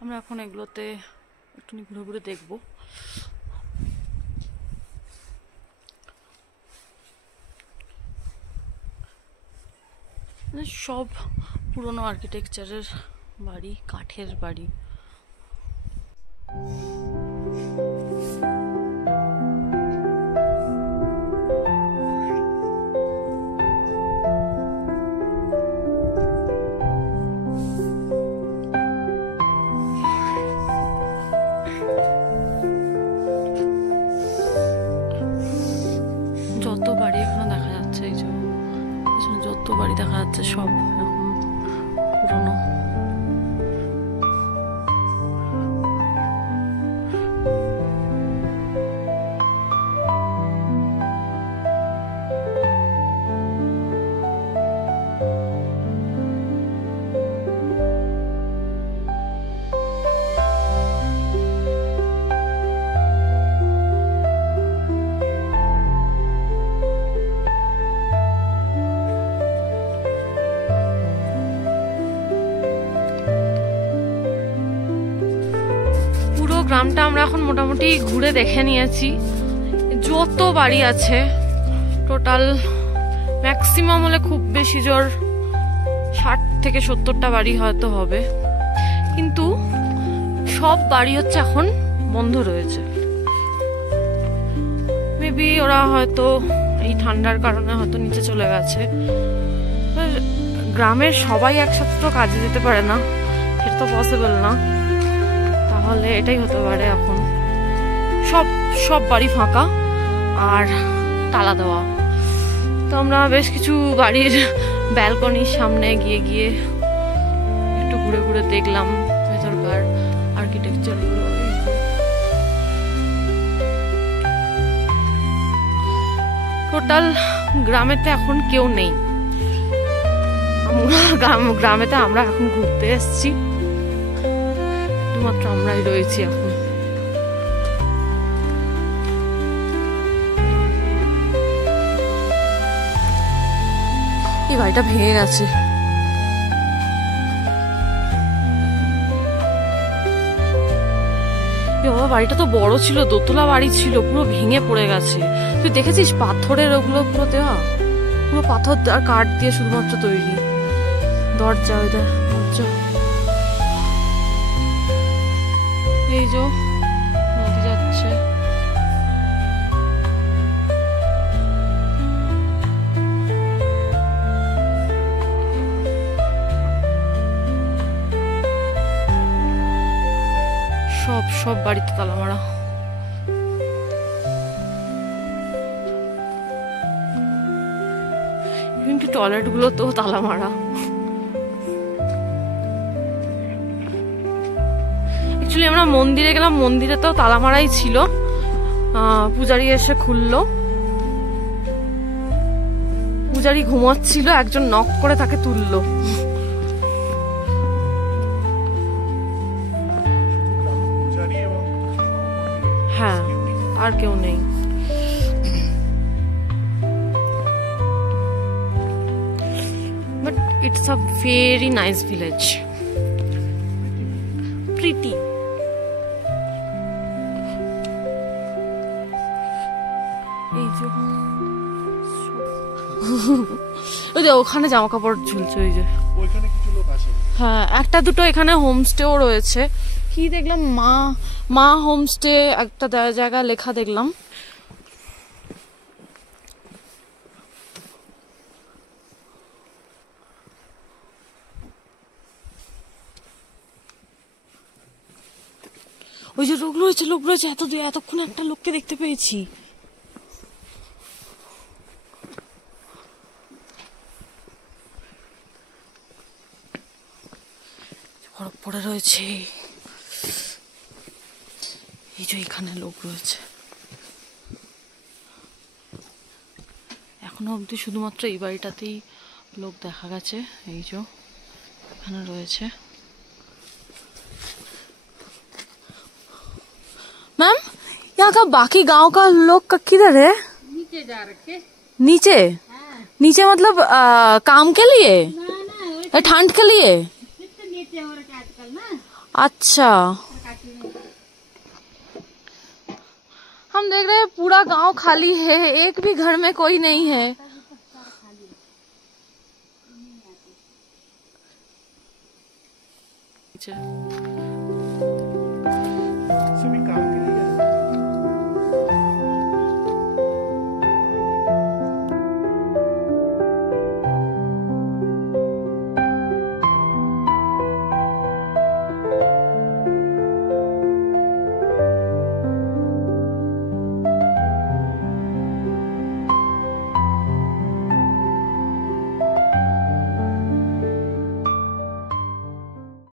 আমরা এখন এগুলোতে একটু ঘুরে ঘুরে দেখবো। সব পুরনো আর্কিটেকচারের বাড়ি, কাঠের বাড়ি। যত বাড়ি এখানে দেখা যাচ্ছে, এই যে যত বাড়ি দেখা যাচ্ছে সব এরকম পুরনো। গ্রামটা আমরা এখন মোটামুটি ঘুরে দেখে নিয়েছি। যত বাড়ি আছে টোটাল ম্যাক্সিমাম হলে খুব বেশি জোর 60 থেকে 70টা বাড়ি হয়তো হবে, কিন্তু সব বাড়ি হচ্ছে এখন বন্ধ রয়েছে। মেবি ওরা হয়তো এই ঠান্ডার কারণে হয়তো নিচে চলে গেছে। গ্রামের সবাই একসাথে তো কাজে যেতে পারে না, সেটা তো পসিবল না। তাহলে এটাই হতে পারে এখন সব বাড়ি ফাঁকা আর তালা দেওয়া। তো আমরা বেশ কিছু বাড়ির ব্যালকনির সামনে গিয়ে একটু ঘুরে ঘুরে দেখলাম ভেতরকার আর্কিটেকচার গুলো। টোটাল গ্রামেতে এখন কেউ নেই, গ্রামেতে আমরা এখন ঘুরতে এসেছি, শুধুমাত্র আমরাই রয়েছি এখন। এই বাড়িটা ভেঙে গেছে। বাবা, বাড়িটা তো বড় ছিল, দোতলা বাড়ি ছিল, পুরো ভেঙে পড়ে গেছে। তুই দেখেছিস পাথরের ওগুলো পুরো দেওয়া, পুরো পাথর আর কাঠ দিয়ে শুধুমাত্র তৈরি। দরজা, ওই দরজা, এই যে নদী যাচ্ছে। সব বাড়িতে তালা মারা। কিন্তু টয়লেট গুলো তো তালা মারা। আমরা মন্দিরে গেলাম, মন্দিরে তো তালা মারাই ছিল। পূজারি এসে খুললো। পূজারি ঘুমাচ্ছিল, একজন নক করে তাকে তুললো। হ্যাঁ, আর কেউ নেই। But it's a very nice village, pretty. ওই যে ওখানে জামা কাপড় ঝুলছে, ওই যে হ্যাঁ, একটা দুটো এখানে হোমস্টেও রয়েছে। কি দেখলাম, মা হোমস্টে একটা জায়গা লেখা দেখলাম। ওই যে লোক রয়েছে এতক্ষণ একটা লোককে দেখতে পেয়েছি। বরফ পড়ে রয়েছে, এই যে এখানে লোক রয়েছে। এখনো অবধি শুধুমাত্র এই বাড়িটাতেই লোক দেখা গেছে। এই যে এখানে রয়েছে। मैम, यहाँ का बाकी गांव का लोग का किधर है? नीचे जा रखे। नीचे? हाँ। नीचे मतलब काम के लिए? ठंड के लिए? नीचे हो रखे आजकल ना। अच्छा, हम देख रहे हैं पूरा गांव खाली है, एक भी घर में कोई नहीं है। अच्छा।